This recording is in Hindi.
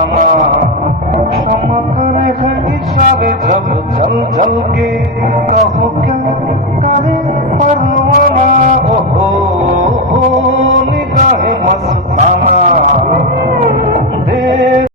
दीवाना क्षमा करे है हिसाब जब जल जल के कहो